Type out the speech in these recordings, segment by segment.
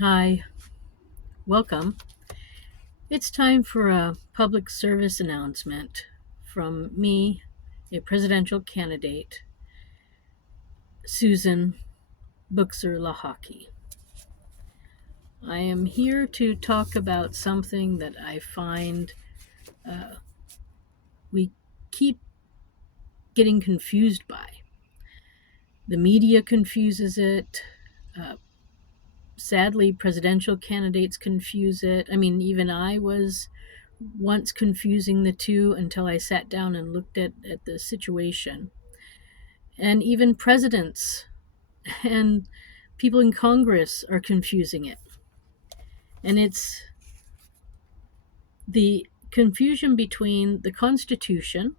Hi, welcome. It's time for a public service announcement from me, a presidential candidate, Susan Buchser-Lochocki. I am here to talk about something that I find we keep getting confused by. The media confuses it. Uh, Sadly, presidential candidates confuse it. I mean, even I was once confusing the two until I sat down and looked at the situation. And even presidents and people in Congress are confusing it. And it's the confusion between the Constitution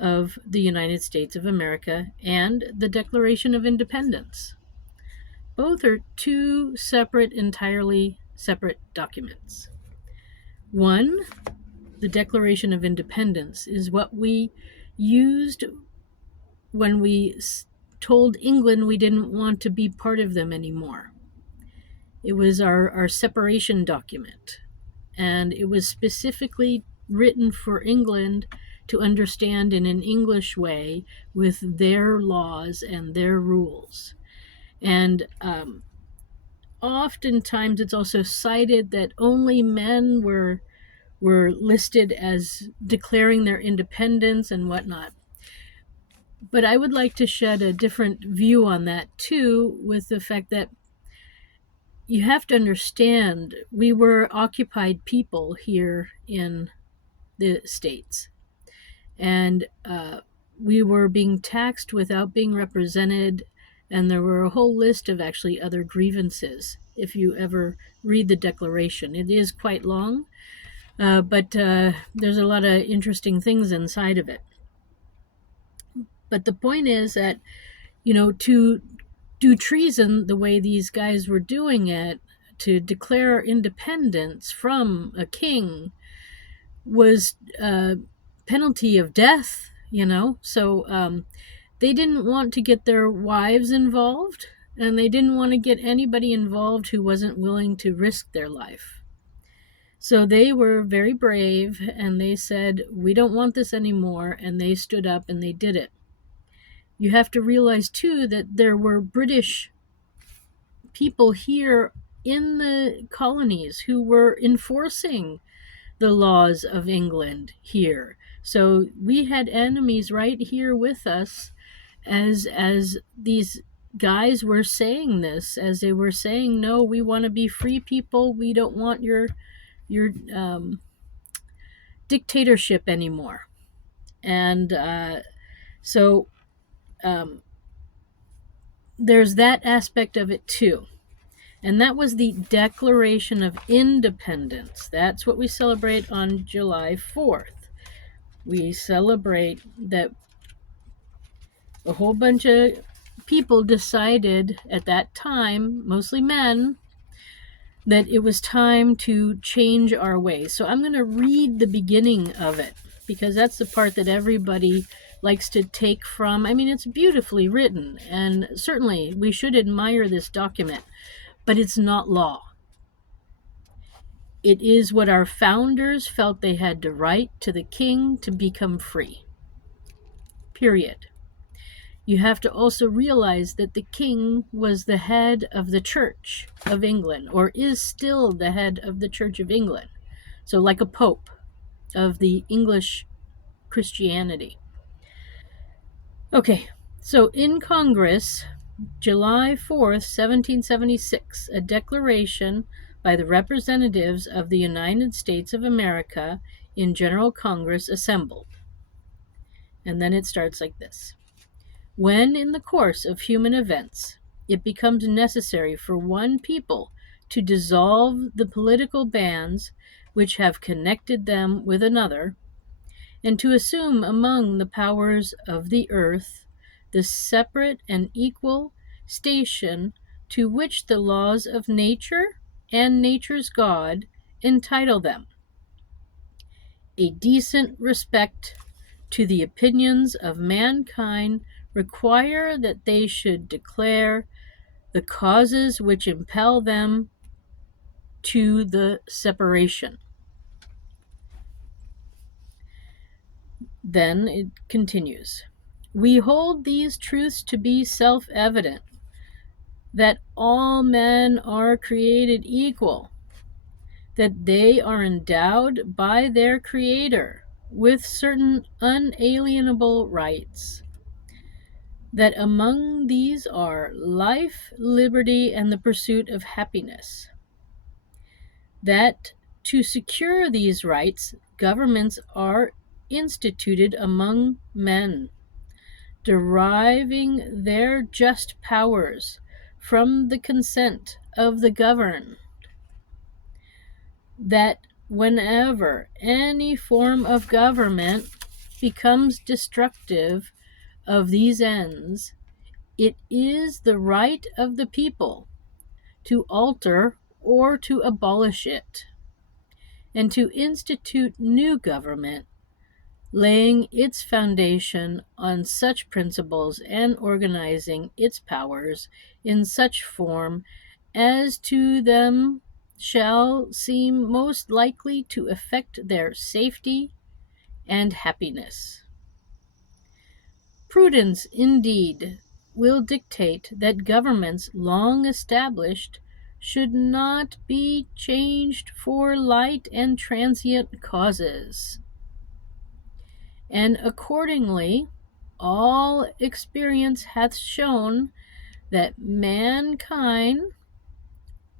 of the United States of America and the Declaration of Independence. Both are two separate, entirely separate documents. One, the Declaration of Independence, is what we used when we told England we didn't want to be part of them anymore. It was our separation document, and it was specifically written for England to understand in an English way with their laws and their rules. And oftentimes it's also cited that only men were listed as declaring their independence and whatnot. But I would like to shed a different view on that too, with the fact that you have to understand we were occupied people here in the States. And we were being taxed without being represented. And there were a whole list of actually other grievances if you ever read the Declaration. It is quite long, but there's a lot of interesting things inside of it. But the point is that, to do treason the way these guys were doing it, to declare independence from a king, was a penalty of death, So they didn't want to get their wives involved, and they didn't want to get anybody involved who wasn't willing to risk their life. So they were very brave, and they said, we don't want this anymore, and they stood up and they did it. You have to realize, too, that there were British people here in the colonies who were enforcing the laws of England here. So we had enemies right here with us as these guys were saying this, as they were saying, no, we want to be free people. We don't want your dictatorship anymore. And so there's that aspect of it too. And that was the Declaration of Independence. That's what we celebrate on July 4th. We celebrate that a whole bunch of people decided at that time, mostly men, that it was time to change our ways. So I'm going to read the beginning of it, because that's the part that everybody likes to take from. I mean, it's beautifully written, and certainly we should admire this document, but it's not law. It is what our founders felt they had to write to the king to become free. Period. You have to also realize that the king was the head of the Church of England, or is still the head of the Church of England. So like a pope of the English Christianity. Okay, so in Congress, July 4th, 1776, a declaration by the representatives of the United States of America in General Congress assembled. And then it starts like this. When, in the course of human events, it becomes necessary for one people to dissolve the political bands which have connected them with another, and to assume among the powers of the earth the separate and equal station to which the laws of nature and nature's God entitle them, a decent respect to the opinions of mankind require that they should declare the causes which impel them to the separation. Then it continues. We hold these truths to be self-evident, that all men are created equal, that they are endowed by their Creator with certain unalienable rights, that among these are life, liberty, and the pursuit of happiness, that to secure these rights, governments are instituted among men, deriving their just powers from the consent of the governed, that whenever any form of government becomes destructive of these ends, it is the right of the people to alter or to abolish it, and to institute new government, laying its foundation on such principles and organizing its powers in such form as to them shall seem most likely to affect their safety and happiness. Prudence, indeed, will dictate that governments long established should not be changed for light and transient causes. And accordingly, all experience hath shown that mankind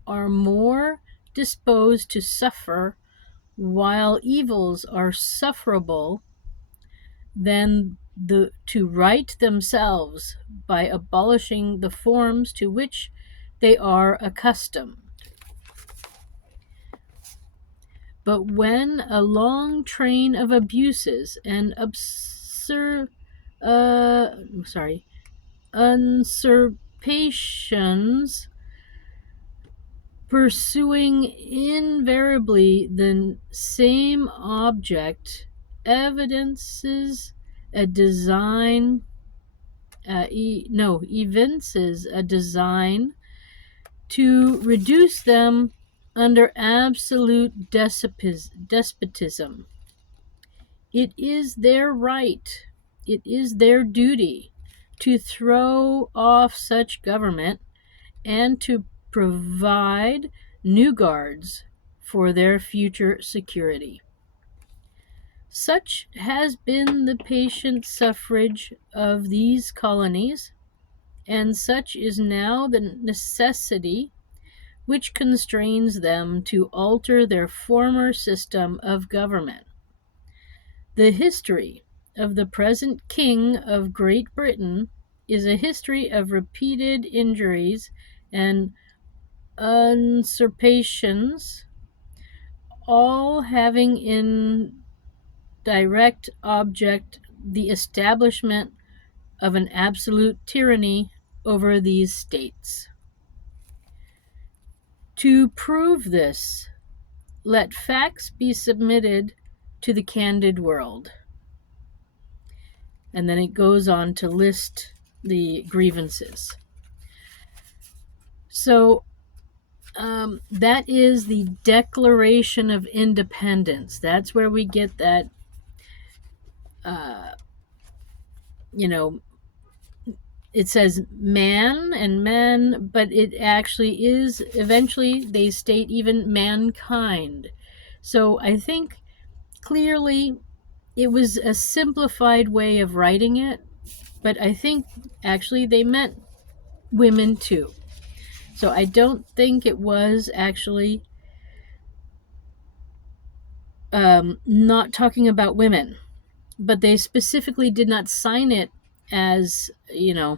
are more disposed to suffer while evils are sufferable than to right themselves by abolishing the forms to which they are accustomed. But when a long train of abuses and usurpations, pursuing invariably the same object, evinces a design to reduce them under absolute despotism. It is their right, it is their duty to throw off such government and to provide new guards for their future security. Such has been the patient suffrage of these colonies, and such is now the necessity which constrains them to alter their former system of government. The history of the present King of Great Britain is a history of repeated injuries and usurpations, all having in direct object the establishment of an absolute tyranny over these states. To prove this, let facts be submitted to the candid world. And then it goes on to list the grievances. So that is the Declaration of Independence. That's where we get that, it says man and men, but it actually is, eventually they state even mankind. So I think clearly it was a simplified way of writing it, but I think actually they meant women too. So I don't think it was actually not talking about women, but they specifically did not sign it as, they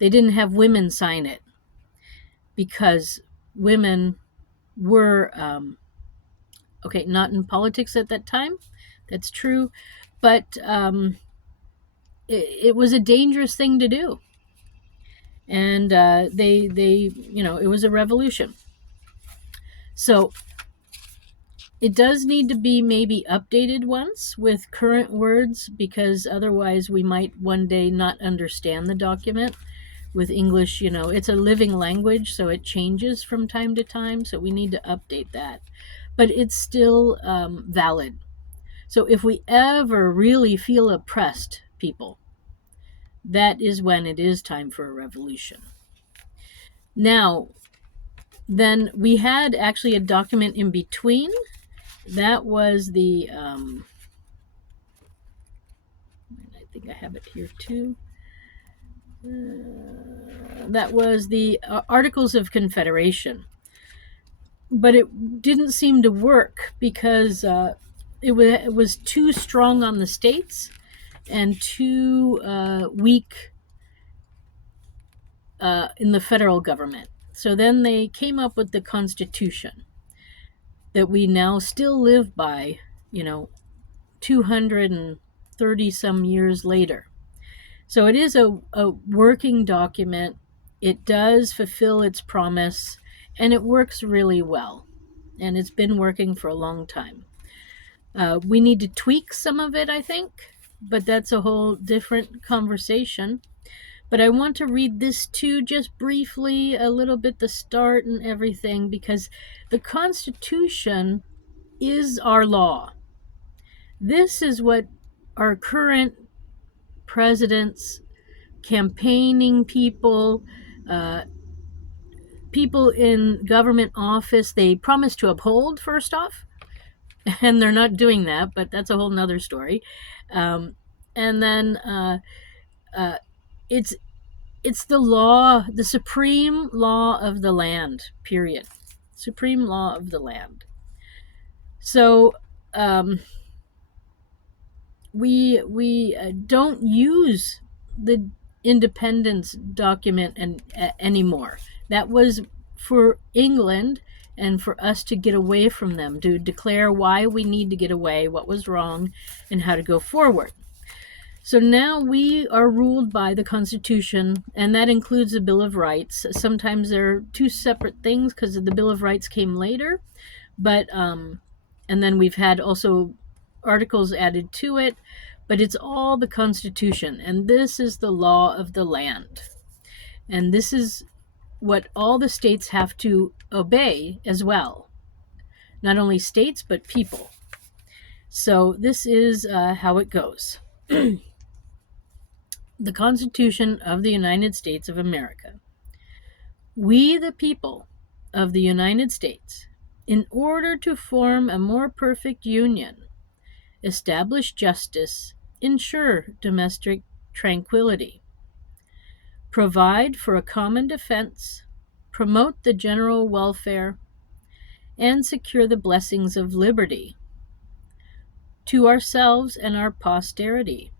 didn't have women sign it because women were, not in politics at that time. That's true. But it was a dangerous thing to do. And they it was a revolution. So it does need to be maybe updated once with current words, because otherwise we might one day not understand the document. with English, it's a living language, so it changes from time to time, so we need to update that. But it's still valid. So if we ever really feel oppressed, people, that is when it is time for a revolution. Now, then we had actually a document in between. That was the, I think I have it here too. That was the Articles of Confederation. But it didn't seem to work because it was too strong on the states and too weak in the federal government. So then they came up with the Constitution that we now still live by, 230 some years later. So it is a working document. It does fulfill its promise, and it works really well. And it's been working for a long time. We need to tweak some of it, I think, but that's a whole different conversation. But I want to read this too, just briefly, a little bit, the start and everything, because the Constitution is our law. This is what our current presidents, campaigning people, people in government office, they promise to uphold, first off, and they're not doing that, but that's a whole nother story. And then it's the law, the supreme law of the land, period. Supreme law of the land. So we don't use the independence document anymore. That was for England and for us to get away from them, to declare why we need to get away, what was wrong, and how to go forward. So now we are ruled by the Constitution, and that includes the Bill of Rights. Sometimes they're two separate things because the Bill of Rights came later, but and then we've had also articles added to it, but it's all the Constitution, and this is the law of the land. And this is what all the states have to obey as well. Not only states, but people. So this is how it goes. The Constitution of the United States of America. We, the people of the United States, in order to form a more perfect union, establish justice, ensure domestic tranquility, provide for a common defense, promote the general welfare, and secure the blessings of liberty to ourselves and our posterity,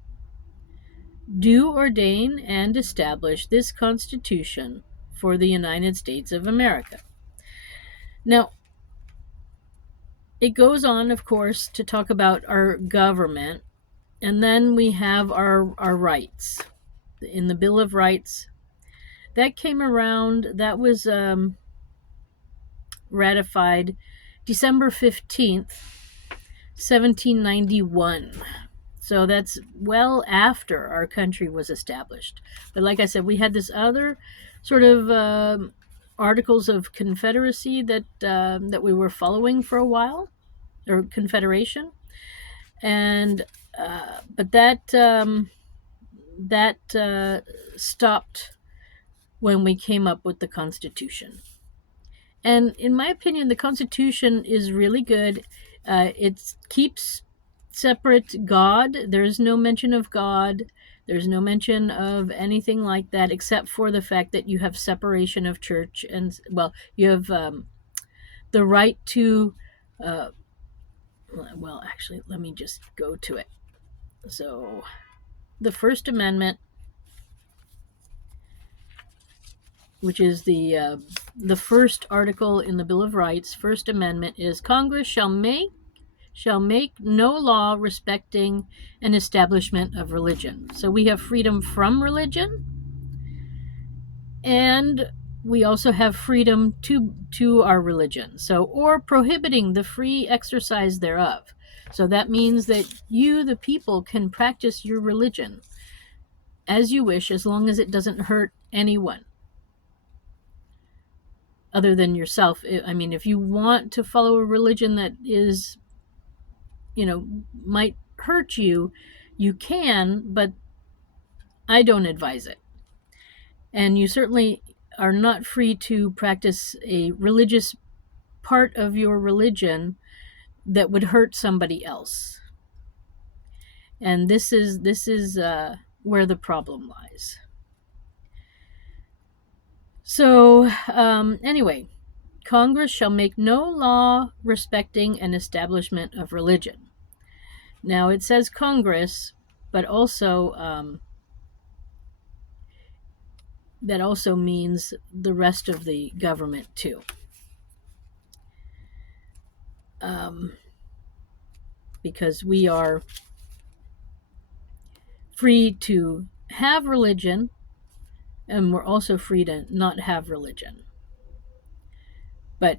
do ordain and establish this Constitution for the United States of America. Now, it goes on, of course, to talk about our government, and then we have our rights. In the Bill of Rights, that came around, that was ratified December 15th, 1791. So that's well after our country was established. But like I said, we had this other sort of Articles of Confederacy that we were following for a while, or Confederation, and but that stopped when we came up with the Constitution. And in my opinion, the Constitution is really good. It keeps separate God. There's no mention of God. There's no mention of anything like that, except for the fact that you have separation of church and, well, you have the right to, well, actually, let me just go to it. So, the First Amendment, which is the first article in the Bill of Rights, First Amendment, is Congress shall make no law respecting an establishment of religion. So we have freedom from religion, and we also have freedom to our religion. So, or prohibiting the free exercise thereof. So that means that you, the people, can practice your religion as you wish, as long as it doesn't hurt anyone other than yourself. I mean, if you want to follow a religion that is, might hurt you, you can, but I don't advise it. And you certainly are not free to practice a religious part of your religion that would hurt somebody else. And this is where the problem lies. So anyway, Congress shall make no law respecting an establishment of religion. Now it says Congress, but also that also means the rest of the government too. Because we are free to have religion, and we're also free to not have religion. But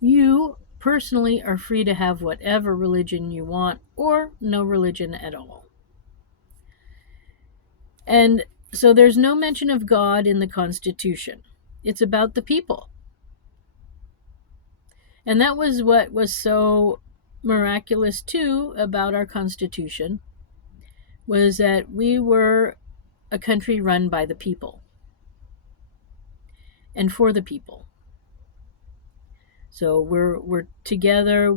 you personally are free to have whatever religion you want, or no religion at all. And so there's no mention of God in the Constitution. It's about the people. And that was what was so miraculous too about our Constitution, was that we were a country run by the people and for the people. So we're together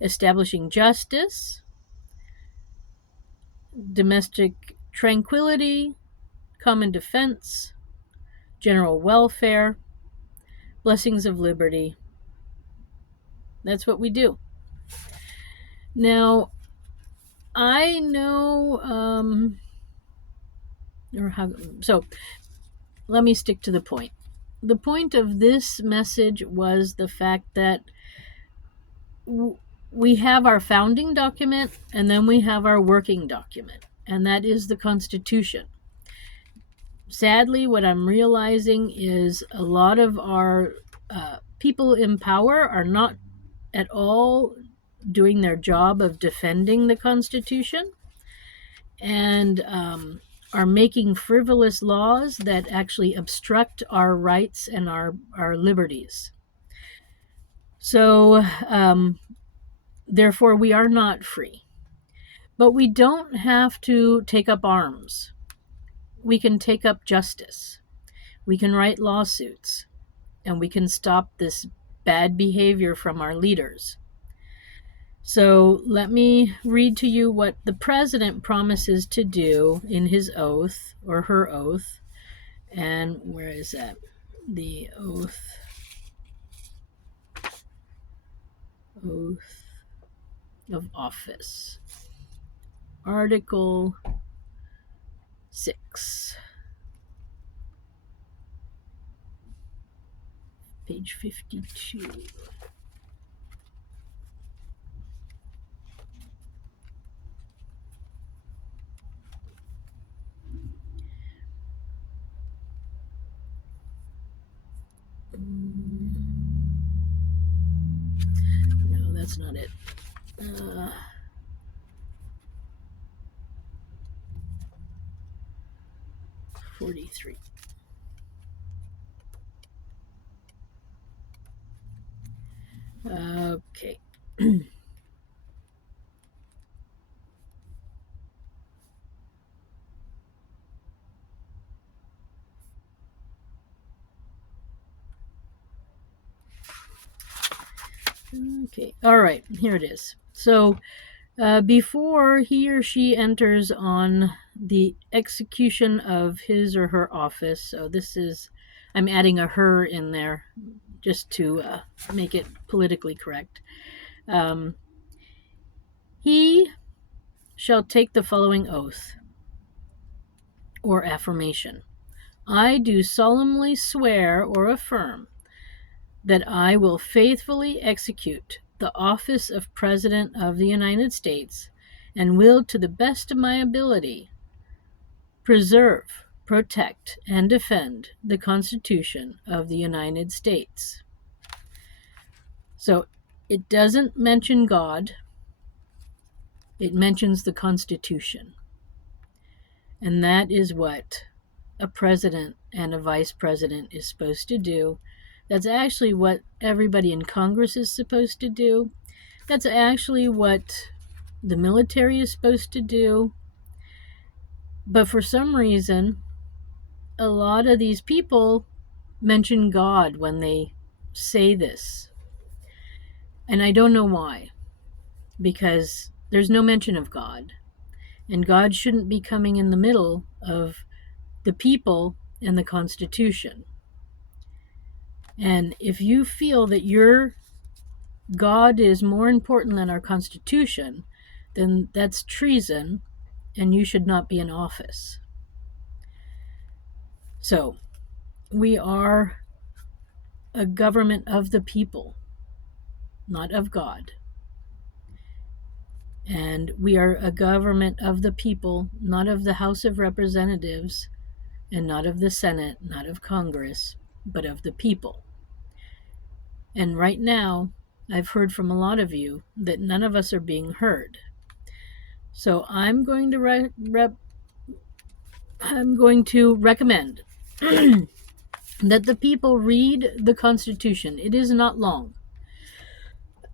establishing justice, domestic tranquility, common defense, general welfare, blessings of liberty. That's what we do. Now, I know, so let me stick to the point. The point of this message was the fact that we have our founding document, and then we have our working document, and that is the Constitution. Sadly, what I'm realizing is a lot of our people in power are not at all doing their job of defending the Constitution, and are making frivolous laws that actually obstruct our rights and our liberties. So, therefore, we are not free. But we don't have to take up arms. We can take up justice. We can write lawsuits. And we can stop this bad behavior from our leaders. So let me read to you what the president promises to do in his oath, or her oath. And where is that? The oath of office. Article 6. Page 52. No, that's not it. 43. Okay. Okay. All right. Here it is. So, before he or she enters on the execution of his or her office, so this is, I'm adding a her in there just to make it politically correct. He shall take the following oath or affirmation. I do solemnly swear or affirm that I will faithfully execute the office of President of the United States and will, to the best of my ability, preserve, protect, and defend the Constitution of the United States. So it doesn't mention God, it mentions the Constitution. And that is what a president and a vice president is supposed to do. That's actually what everybody in Congress is supposed to do. That's actually what the military is supposed to do. But for some reason, a lot of these people mention God when they say this. And I don't know why, because there's no mention of God. And God shouldn't be coming in the middle of the people and the Constitution. And if you feel that your God is more important than our Constitution, then that's treason, and you should not be in office. So, we are a government of the people, not of God. And we are a government of the people, not of the House of Representatives, and not of the Senate, not of Congress, but of the people. And right now, I've heard from a lot of you that none of us are being heard. So I'm going to recommend that the people read the Constitution. It is not long.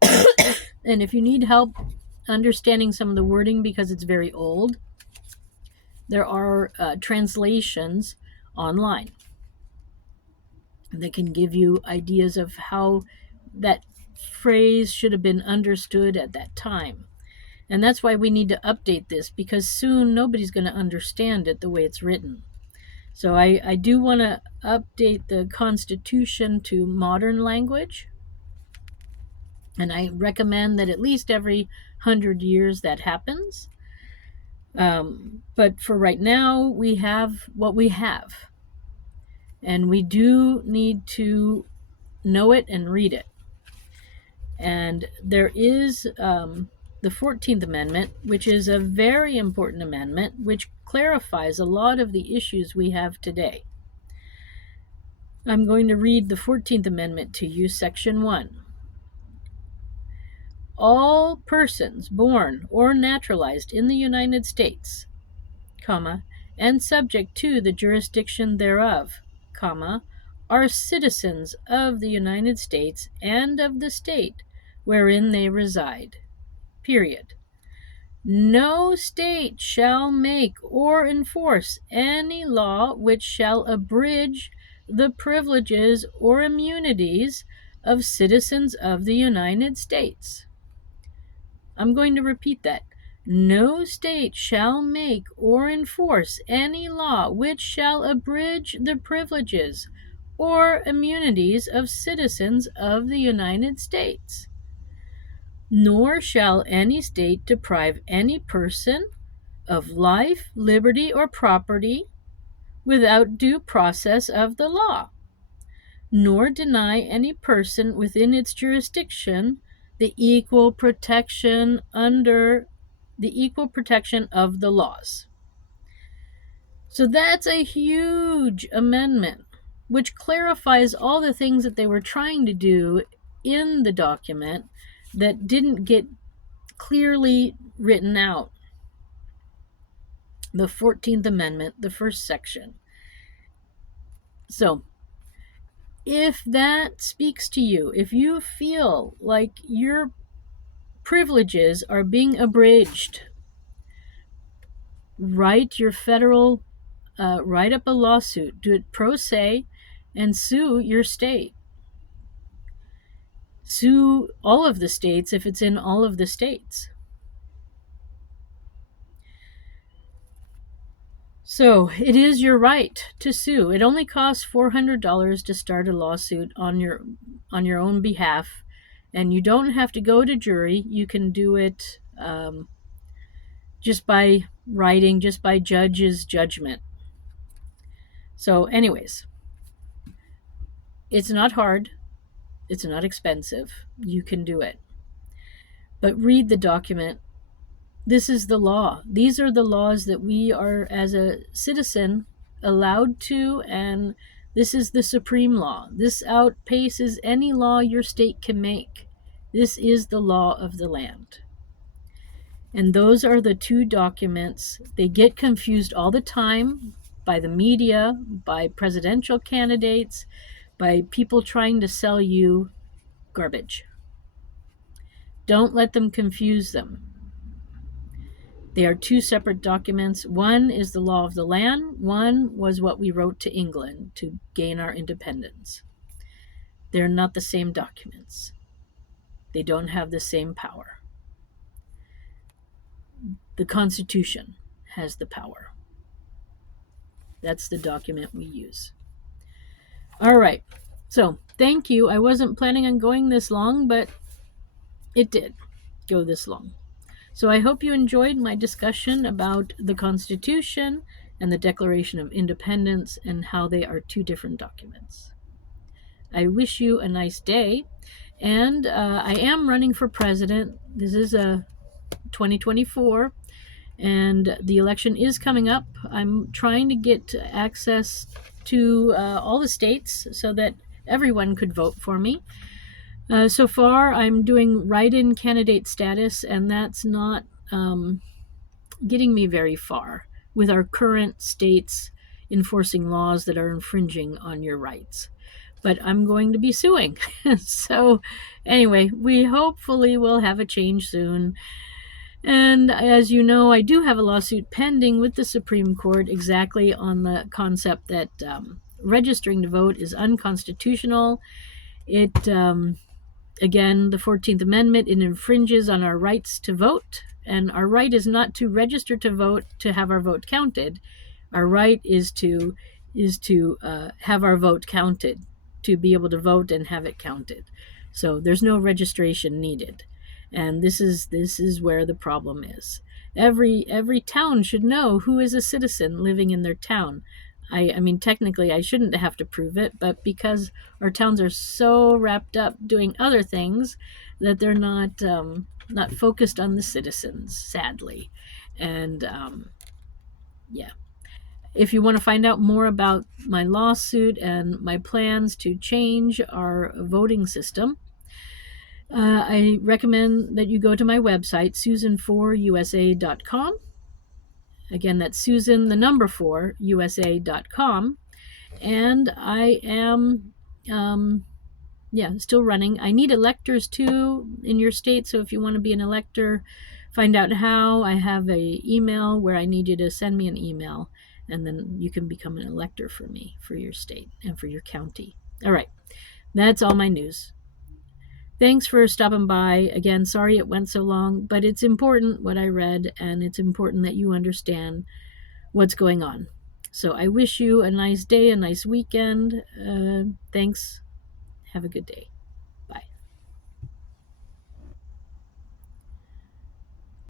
And if you need help understanding some of the wording because it's very old, there are translations online that can give you ideas of how that phrase should have been understood at that time. And that's why we need to update this, because soon nobody's going to understand it the way it's written. So I do want to update the Constitution to modern language. And I recommend that at least every 100 years that happens. But for right now, we have what we have. And we do need to know it and read it. And there is the 14th Amendment, which is a very important amendment, which clarifies a lot of the issues we have today. I'm going to read the 14th Amendment to you, Section 1. All persons born or naturalized in the United States, comma, and subject to the jurisdiction thereof, comma, are citizens of the United States and of the state wherein they reside. Period. No state shall make or enforce any law which shall abridge the privileges or immunities of citizens of the United States. I'm going to repeat that. No state shall make or enforce any law which shall abridge the privileges or immunities of citizens of the United States. Nor shall any state deprive any person of life, liberty, or property without due process of the law, nor deny any person within its jurisdiction the equal protection of the laws. So that's a huge amendment, which clarifies all the things that they were trying to do in the document that didn't get clearly written out. The 14th Amendment, the first section. So, if that speaks to you, if you feel like your privileges are being abridged, write up a lawsuit, do it pro se, and sue your state. Sue all of the states if it's in all of the states. So it is your right to sue. It only costs $400 to start a lawsuit on your own behalf, and you don't have to go to jury. You can do it just by writing, just by judge's judgment. So anyways, it's not hard. It's not expensive. You can do it. But read the document. This is the law. These are the laws that we are, as a citizen, allowed to, and this is the supreme law. This outpaces any law your state can make. This is the law of the land. And those are the two documents. They get confused all the time by the media, by presidential candidates, by people trying to sell you garbage. Don't let them confuse them. They are two separate documents. One is the law of the land. One was what we wrote to England to gain our independence. They're not the same documents. They don't have the same power. The Constitution has the power. That's the document we use. All right. So, thank you. I wasn't planning on going this long, but it did go this long. So I hope you enjoyed my discussion about the Constitution and the Declaration of Independence and how they are two different documents. I wish you a nice day, and I am running for president. This is a 2024, and the election is coming up. I'm trying to get access to all the states so that everyone could vote for me. So far, I'm doing write-in candidate status, and that's not getting me very far with our current states enforcing laws that are infringing on your rights. But I'm going to be suing. So anyway, we hopefully will have a change soon. And as you know, I do have a lawsuit pending with the Supreme Court exactly on the concept that registering to vote is unconstitutional. It Again, the 14th Amendment, it infringes on our rights to vote, and our right is not to register to vote to have our vote counted. Our right is to have our vote counted, to be able to vote and have it counted. So there's no registration needed, and this is where the problem is. Every town should know who is a citizen living in their town. I mean, technically, I shouldn't have to prove it, but because our towns are so wrapped up doing other things that they're not focused on the citizens, sadly. And yeah, if you want to find out more about my lawsuit and my plans to change our voting system, I recommend that you go to my website, susan4usa.com. Again, that's Susan, the number 4, USA.com. And I am, still running. I need electors too in your state. So if you want to be an elector, find out how. I have a email where I need you to send me an email, and then you can become an elector for me, for your state and for your county. All right. That's all my news. Thanks for stopping by. Again, sorry it went so long, but it's important what I read, and it's important that you understand what's going on. So I wish you a nice day, a nice weekend. Thanks. Have a good day.